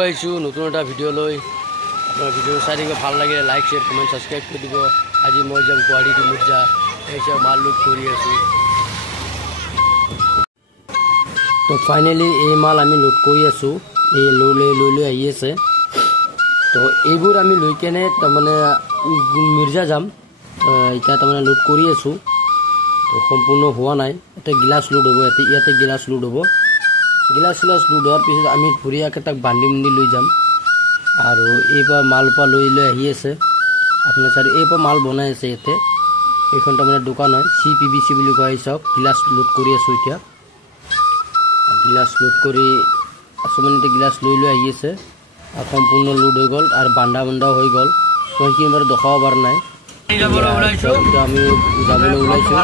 পাইছোঁ নতুন এটা ভিডিঅ' লৈ আপোনাৰ ভিডিঅ' চাই থাকিব ভাল লাগে লাইক শ্বেয়াৰ কমেণ্ট ছাবস্ক্ৰাইব কৰি দিব। আজি মই যাম গুৱাহাটী মিৰ্জা এইসব মাল লোড কৰি আছোঁ। তো ফাইনেলি এই মাল আমি লোড কৰি আছোঁ, এই লৈ আহি আছে। তো এইবোৰ আমি লৈ কেনে তাৰমানে মিৰ্জা যাম। এতিয়া তাৰমানে লোড কৰি আছোঁ, তো সম্পূৰ্ণ হোৱা নাই। এটা গিলাচ লোড হ'ব, ইয়াতে গিলাচ লোড হ'ব। গিলাচ চিলাচ লোড হোৱাৰ পিছত আমি ধুনীয়াকৈ তাক বান্ধি লৈ যাম। আৰু এইবাৰ মালপা লৈ আহি আছে আপোনাৰ চাৰি এইবাৰ মাল বনাই আছে। ইয়াতে এইখন তাৰমানে দোকান হয়, CPVC বুলি কোৱা চাওক। গিলাচ লোড কৰি আছোঁ এতিয়া, গিলাচ লোড কৰি আছোঁ মানে এতিয়া গিলাচ লৈ আহি আছে। আৰু সম্পূৰ্ণ লোড হৈ গ'ল আৰু বান্ধাও হৈ গ'ল। মই সেইখিনি বাৰু দেখাব পৰা নাই। এতিয়া আমি যাবলৈ ওলাইছোঁ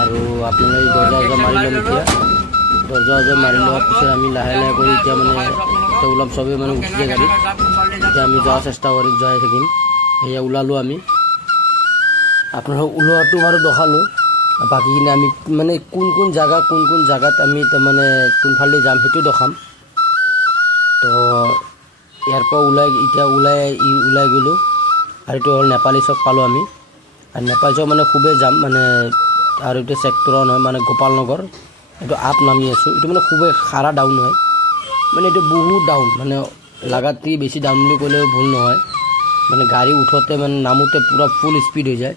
আৰু আপোনালোকে দৰ্জা মাৰি ল'ম। এতিয়া দৰ্জা মাৰি লোৱাৰ পিছত আমি লাহে কৰি এতিয়া মানে ওলাম। চবেই মানে উঠিছে গাড়ীত। এতিয়া আমি যোৱাৰ চেষ্টা কৰি যাই থাকিম। সেয়া ওলালোঁ আমি, আপোনালোকক ওলোৱাটো বাৰু দেখালোঁ। বাকীখিনি আমি মানে কোন জেগাত আমি তাৰমানে কোনফালে যাম সেইটো দেখাম। তো ইয়াৰ পৰা এতিয়া ওলাই গ'লোঁ। আৰু এইটো হ'ল নেপালী চক পালোঁ আমি। আৰু নেপালী চক মানে খুবেই যাম মানে, আৰু এইটো ছেক্টৰ নহয় মানে গোপাল নগৰ। এইটো আপ নামি আছোঁ। এইটো মানে খুবেই খাৰা ডাউন হয়, মানে এইটো বহুত ডাউন, মানে লাগাতকৈ বেছি ডাউন বুলি ক'লেও ভুল নহয়। মানে গাড়ী উঠোঁতে মানে নামোতে পূৰা ফুল স্পীড হৈ যায়।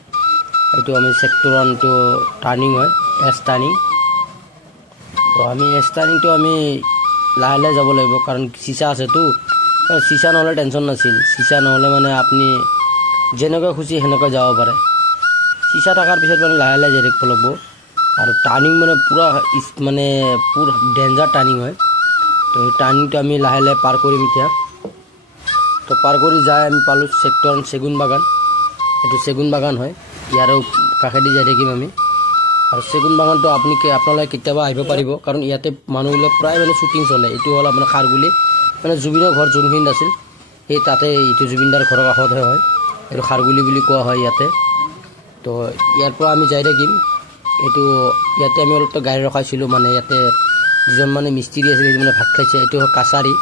এইটো আমি ছেক্টৰ এইটো টাৰ্ণিং হয়, এছ টাৰ্ণিং। তো আমি এছ টাৰ্ণিংটো আমি লাহে যাব লাগিব, কাৰণ চিচা আছেতো। কাৰণ চিচা নহ'লে টেনশ্যন নাছিল। চিচা নহ'লে মানে আপুনি যেনেকৈ খুচি সেনেকৈ যাব পাৰে। চিচা থকাৰ পিছত মানে লাহে যাই থাকিব লাগিব। আৰু টাৰ্ণিং মানে পূৰা ডেঞ্জাৰ টাৰ্ণিং হয়। তো এই টাৰ্ণিংটো আমি লাহে পাৰ কৰিম এতিয়া। তো পাৰ কৰি যাই আমি পালোঁ ছেক্টৰ চেগুন বাগান। এইটো চেগুন বাগান হয়, ইয়াৰো কাষেদি যাই থাকিম আমি। আৰু চেগুন বাগানটো আপোনালোকে কেতিয়াবা আহিব পাৰিব, কাৰণ ইয়াতে মানুহবিলাক প্ৰায় মানে শ্বুটিং চলে। এইটো হ'ল আপোনাৰ খাৰগুলি, মানে জুবিনৰ ঘৰ যোনখিনিত আছিল সেই তাতে এইটো জুবিনদাৰ ঘৰৰ কাষতহে হয়। এইটো খাৰগুলি বুলি কোৱা হয় ইয়াতে। তো ইয়াৰ পৰা আমি যাই থাকিম। এইটো ইয়াতে আমি অলপ গাড়ী ৰখাইছিলোঁ, মানে ইয়াতে যিজন মানে মিস্ত্ৰী আছিল সেইটো মানে ভাত খাইছে। এইটো কাছাৰী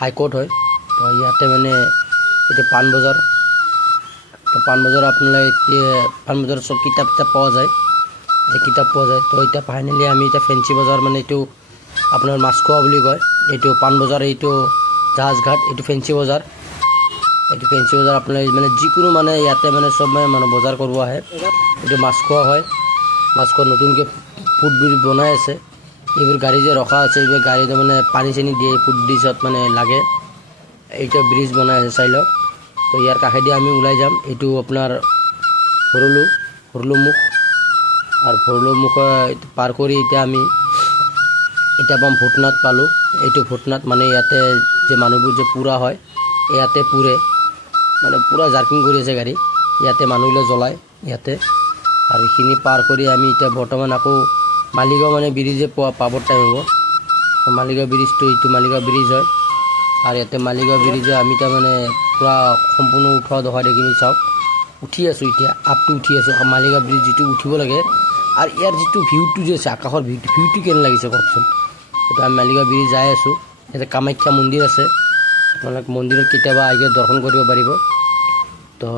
হাইকোৰ্ট হয়। তো ইয়াতে মানে এইটো পাণবজাৰ। তো পাণবজাৰ আপোনালোকে এতিয়া পাণবজাৰত চব কিতাপ পোৱা যায়, কিতাপ পোৱা যায়। তো এতিয়া ফাইনেলি আমি এতিয়া ফেঞ্চি বজাৰ, মানে এইটো আপোনাৰ মাছখোৱা বুলি কয়। এইটো পাণবজাৰ, এইটো জাহাজঘাট, এইটো ফেঞ্চি বজাৰ। এইটো ফেঞ্চি বজাৰ আপোনালোকে মানে যিকোনো মানে ইয়াতে মানে চব মানে বজাৰ কৰিব আহে। এইটো মাছখোৱা হয়। মাছখোৱা নতুনকৈ ফুটব্ৰিজ বনাই আছে। এইবোৰ গাড়ী যে ৰখা আছে, এইবোৰ গাড়ীতে মানে পানী চানী দিয়ে ফুটব্ৰিজত মানে লাগে। এইটো ব্ৰিজ বনাই আছে, চাই লওক। তো ইয়াৰ কাষেদি আমি ওলাই যাম। এইটো আপোনাৰ ভৰলুমুখ। আৰু ভৰলুমুখ পাৰ কৰি এতিয়া আমি পাম ভূটনাথ পালোঁ। এইটো ভূটনাথ, মানে ইয়াতে যে মানুহবোৰ যে পুৰা হয়, ইয়াতে পুৰে, মানে পূৰা জাৰ্কিং কৰি আছে গাড়ী। ইয়াতে মানুহবিলাক জ্বলায় ইয়াতে। আৰু এইখিনি পাৰ কৰি আমি এতিয়া বৰ্তমান আকৌ মালিগাঁও মানে ব্ৰিজে পাবৰ টাইম হ'ব। মালিগাঁও ব্ৰিজটো এইটো মালিগাঁও ব্ৰিজ হয়। আৰু ইয়াতে মালিগাঁও ব্ৰিজে আমি তাৰমানে পূৰা সম্পূৰ্ণ উঠোৱা দেখাই দেখিম। চাওক উঠি আছোঁ এতিয়া, আপটো উঠি আছোঁ। মালিগাঁও ব্ৰিজ যিটো উঠিব লাগে, আৰু ইয়াৰ যিটো ভিউটো যে আছে, আকাশৰ ভিউটো কেনে লাগিছে কওকচোন। এইটো আমি মালিগাঁও ব্ৰিজ যাই আছোঁ। ইয়াতে কামাখ্যা মন্দিৰ আছে, আপোনালোকে মন্দিৰত কেতিয়াবা আহি দৰ্শন কৰিব পাৰিব। তো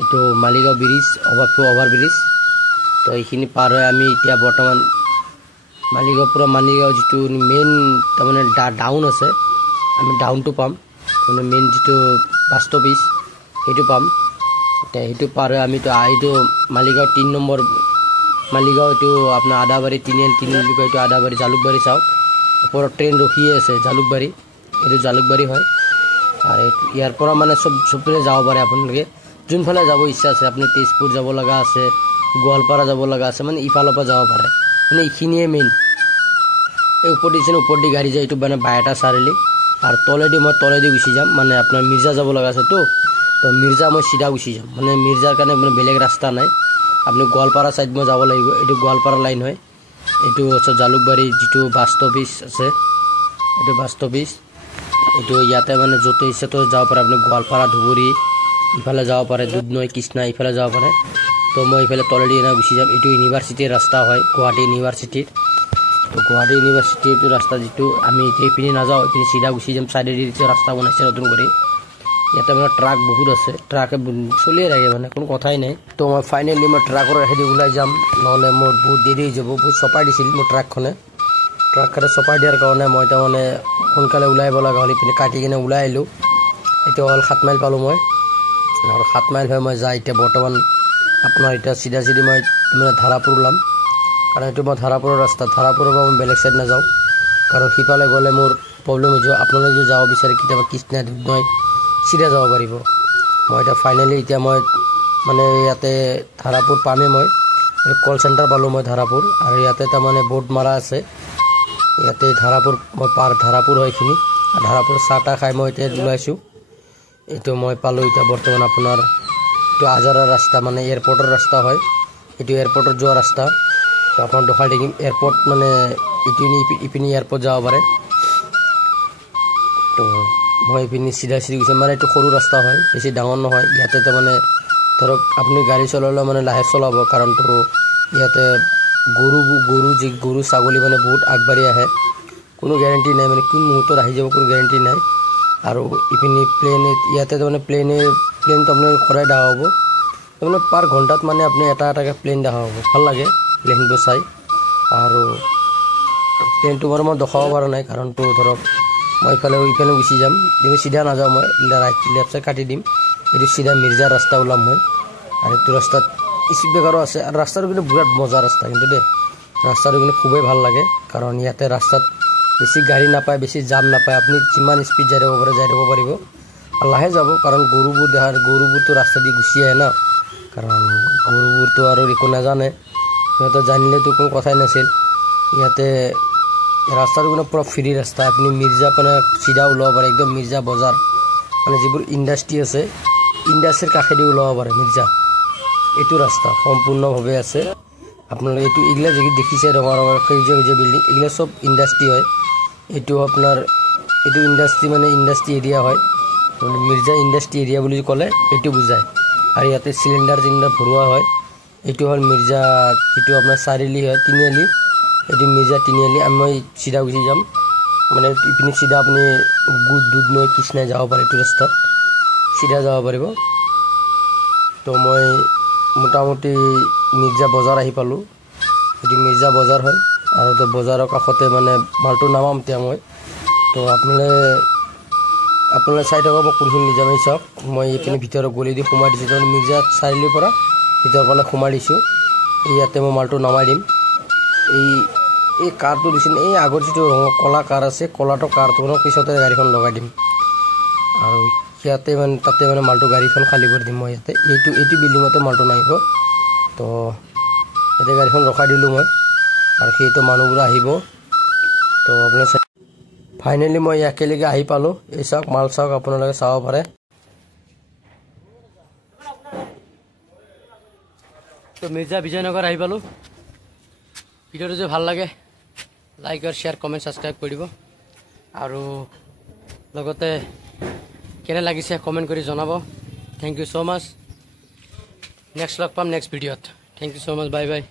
এইটো মালিগাঁও ব্ৰিজ, অভাৰ ব্ৰিজ। তো এইখিনি পাৰ হৈ আমি এতিয়া বৰ্তমান মালিগাঁও যিটো মেইন তাৰমানে ডাউন আছে, আমি ডাউনটো পাম। মানে মেইন যিটো বাছ ষ্টপেজ সেইটো পাম। এতিয়া সেইটো পাৰ হৈ আমিতো এইটো মালিগাঁও 3 নম্বৰ মালিগাঁও, এইটো আপোনাৰ আদাবাৰী তিনিআলি বুলি কয়। এইটো আদাবাৰী জালুকবাৰী। চাওক ওপৰত ট্ৰেইন ৰখিয়ে আছে, জালুকবাৰী। এইটো জালুকবাৰী হয়। আৰু ইয়াৰ পৰা মানে চবফালে যাব পাৰে আপোনালোকে, যোনফালে যাব ইচ্ছা আছে। আপুনি তেজপুৰ যাব লগা আছে, গোৱালপাৰা যাব লগা আছে, মানে ইফালৰ পৰা যাব পাৰে। মানে এইখিনিয়ে মেইন। এই ওপৰ দি গাড়ী যায়, এইটো মানে বাইহাটা চাৰিআলি। আৰু তলেদি গুচি যাম, মানে আপোনাৰ মিৰ্জা যাব লগা আছেতো। তো মিৰ্জা মই চিধা গুচি যাম, মানে মিৰ্জাৰ কাৰণে মানে বেলেগ ৰাস্তা নাই। আপুনি গোৱালপাৰা ছাইড মই যাব লাগিব। এইটো গোৱালপাৰা লাইন হয়। এইটো জালুকবাৰী যিটো বাছ ষ্টপেজ আছে, এইটো বাছ ষ্টপেজ। এইটো ইয়াতে মানে য'তে ইচ্ছা ত'তে যাব পাৰে। আপুনি গোৱালপাৰা, ধুবুৰী ইফালে যাব পাৰে, দুধনৈ, কৃষ্ণা ইফালে যাব পাৰে। তো মই ইফালে তলেদি গুচি যাম। এইটো ইউনিভাৰ্চিটিৰ ৰাস্তা হয়, গুৱাহাটী ইউনিভাৰ্চিটিৰ। তো গুৱাহাটী ইউনিভাৰ্চিটিৰ ৰাস্তা যিটো আমি এতিয়া ইপিনে নাযাওঁ, ইপিনে চিধা গুচি যাম। চাইডেদি ৰাস্তা বনাইছে নতুন কৰি। ইয়াতে মানে ট্ৰাক বহুত আছে, ট্ৰাকে চলিয়ে থাকে মানে কোনো কথাই নাই। তো মই ফাইনেলি মই ট্ৰাকৰ ৰাখেদি ওলাই যাম, নহ'লে মোৰ বহুত দেৰি হৈ যাব। বহুত চপাই দিছিল মোৰ ট্ৰাকখনে চপাই দিয়াৰ কাৰণে মই তাৰমানে সোনকালে ওলাই আহিব লগা হ'ল। ইপিনে কাটি কিনে ওলাই আহিলোঁ। এতিয়া হ'ল 7 মাইল পালোঁ মই, আৰু 7 মাইল হৈ মই যাই এতিয়া বৰ্তমান আপোনাৰ এতিয়া চিধা মই মানে ধাৰাপুৰ ওলাম। কাৰণ এইটো মই ধাৰাপুৰৰ ৰাস্তা, ধাৰাপুৰৰ পৰা মই বেলেগ চাইড নাযাওঁ, কাৰণ সিফালে গ'লে মোৰ প্ৰব্লেম হৈ যাব। আপোনালোকে যদি যাব বিচাৰে কেতিয়াবা কৃষ্ণা দুধনৈ চিধা যাব পাৰিব। মই এতিয়া ফাইনেলি এতিয়া মই মানে ইয়াতে ধাৰাপুৰ পামেই। মই কল চেণ্টাৰ পালোঁ মই ধাৰাপুৰ, আৰু ইয়াতে তাৰমানে বৰ্ড মাৰা আছে। ইয়াতে ধাৰাপুৰ মই ধাৰাপুৰ হয় এইখিনি। ধাৰাপুৰ চাহ তাহ খাই মই এতিয়া ওলাইছোঁ। এইটো মই পালোঁ এতিয়া বৰ্তমান আপোনাৰ এইটো আজাৰাৰ ৰাস্তা, মানে এয়াৰপৰ্টৰ ৰাস্তা হয়। এইটো এয়াৰপৰ্টত যোৱা ৰাস্তা। তো আপোনাৰ দেখাই থাকিম এয়াৰপৰ্ট, মানে ইপিনি এয়াৰপৰ্ট যাব পাৰে। তো মই ইপিনি চিধা গৈছোঁ, মানে এইটো সৰু ৰাস্তা হয়, বেছি ডাঙৰ নহয়। ইয়াতে তাৰমানে ধৰক আপুনি গাড়ী চলালেও মানে লাহে চলাব, কাৰণতো ইয়াতে গৰু ছাগলী মানে বহুত আগবাঢ়ি আহে। কোনো গেৰেণ্টি নাই, মানে কোন মুহূৰ্তত আহি যাব কোনো গেৰেণ্টি নাই। আৰু ইপিনি ইয়াতে তাৰমানে প্লেন তাৰমানে সদায় দেখা হ'ব। তাৰমানে পাৰ ঘণ্টাত মানে আপুনি এটাকৈ প্লেন দেখা হ'ব। ভাল লাগে প্লেনবোৰ চাই। আৰু প্লেনটো বাৰু মই দেখাব পৰা নাই, কাৰণতো ধৰক মই ইফালে গুচি যাম। কিন্তু চিধা নাযাওঁ, মই লেফ্ট চাইড কাটি দিম। এইটো চিধা মিৰ্জাৰ ৰাস্তা ওলাম মই। আৰু এইটো ৰাস্তাত স্পীড ব্ৰেকাৰো আছে, আৰু ৰাস্তাটো কিন্তু বিৰাট মজা ৰাস্তা কিন্তু দেই। ৰাস্তাটো কিন্তু খুবেই ভাল লাগে, কাৰণ ইয়াতে ৰাস্তাত বেছি গাড়ী নাপায়, বেছি জাম নাপায়। আপুনি যিমান স্পীড যাই থাকিব পাৰিব। আৰু লাহে যাব, কাৰণ গৰুবোৰতো ৰাস্তা দি গুচি আহে ন, কাৰণ গৰুবোৰতো আৰু একো নাজানে। সিহঁতে জানিলেতো কোনো কথাই নাছিল। ইয়াতে ৰাস্তাটো কিন্তু পূৰা ফ্ৰী ৰাস্তা। আপুনি মিৰ্জা মানে চিধা ওলাব পাৰে, একদম মিৰ্জা বজাৰ, মানে যিবোৰ ইণ্ডাষ্ট্ৰি আছে ইণ্ডাষ্ট্ৰিৰ কাষেদি ওলাব পাৰে মিৰ্জা। এইটো ৰাস্তা সম্পূৰ্ণভাৱে আছে। আপোনালোকে এইগিলা যি দেখিছে ৰঙা সেউজীয়া বিল্ডিং, এইগিলা চব ইণ্ডাষ্ট্ৰি হয়। এইটো আপোনাৰ এইটো ইণ্ডাষ্ট্ৰি মানে ইণ্ডাষ্ট্ৰি এৰিয়া হয়। মানে মিৰ্জা ইণ্ডাষ্ট্ৰি এৰিয়া বুলি ক'লে এইটো বুজায়। আৰু ইয়াতে চিলিণ্ডাৰ ভৰোৱা হয়। এইটো হ'ল মিৰ্জা, যিটো আপোনাৰ 4 আলি হয়, 3 আলি। এইটো মিৰ্জা 3 আলি। মই চিধা গুচি যাম, মানে ইপিনে চিধা আপুনি দুধনৈ কৃষ্ণাই যাব পাৰে। এইটো ৰাস্তাত চিধা যাব পাৰিব। তো মই মোটামুটি মিৰ্জা বজাৰ আহি পালোঁ। এইটো মিৰ্জা বজাৰ হয়, আৰু তো বজাৰৰ কাষতে মানে মালটো নামাম এতিয়া মই। তো আপোনালোকে চাই থাকক মই কোনখিনি যাম। এই চাওক, মই এইপিনে ভিতৰত গলি দি সোমাই দিছোঁ। তাৰমানে মিৰ্জা 4 আলিৰ পৰা ভিতৰৰ ফালে সোমাই দিছোঁ। ইয়াতে মই মালটো নমাই দিম। এই কাৰটো দিছিল, এই আগৰ যিটো ক'লা কাৰ আছে, ক'লাটো কাৰটো পিছতে গাড়ীখন লগাই দিম। আৰু তাতে মানে মালটো গাড়ীখন খালী কৰি দিম মই ইয়াতে। এইটো বিল্ডিঙতে মালটো নামিব। তো ইয়াতে গাড়ীখন ৰখাই দিলোঁ মই, আৰু সেইটো মানুহবোৰ আহিব। তো আপোনাৰ ফাইনেলি মই একেলগে আহি পালোঁ। এই চাওক, মাল চাওক, আপোনালোকে চাব পাৰে। তো মিৰ্জা বিজয়নগৰ আহি পালোঁ। ভিডিঅ'টো যদি ভাল লাগে লাইক আৰু শ্বেয়াৰ কমেণ্ট ছাবস্ক্ৰাইব কৰি দিব, আৰু লগতে কেনে লাগিছে কমেণ্ট কৰি জনাব। Thank you so' much. Next লগ পাম নেক্সট ভিডিঅ'ত। Thank you so' much. Bye by.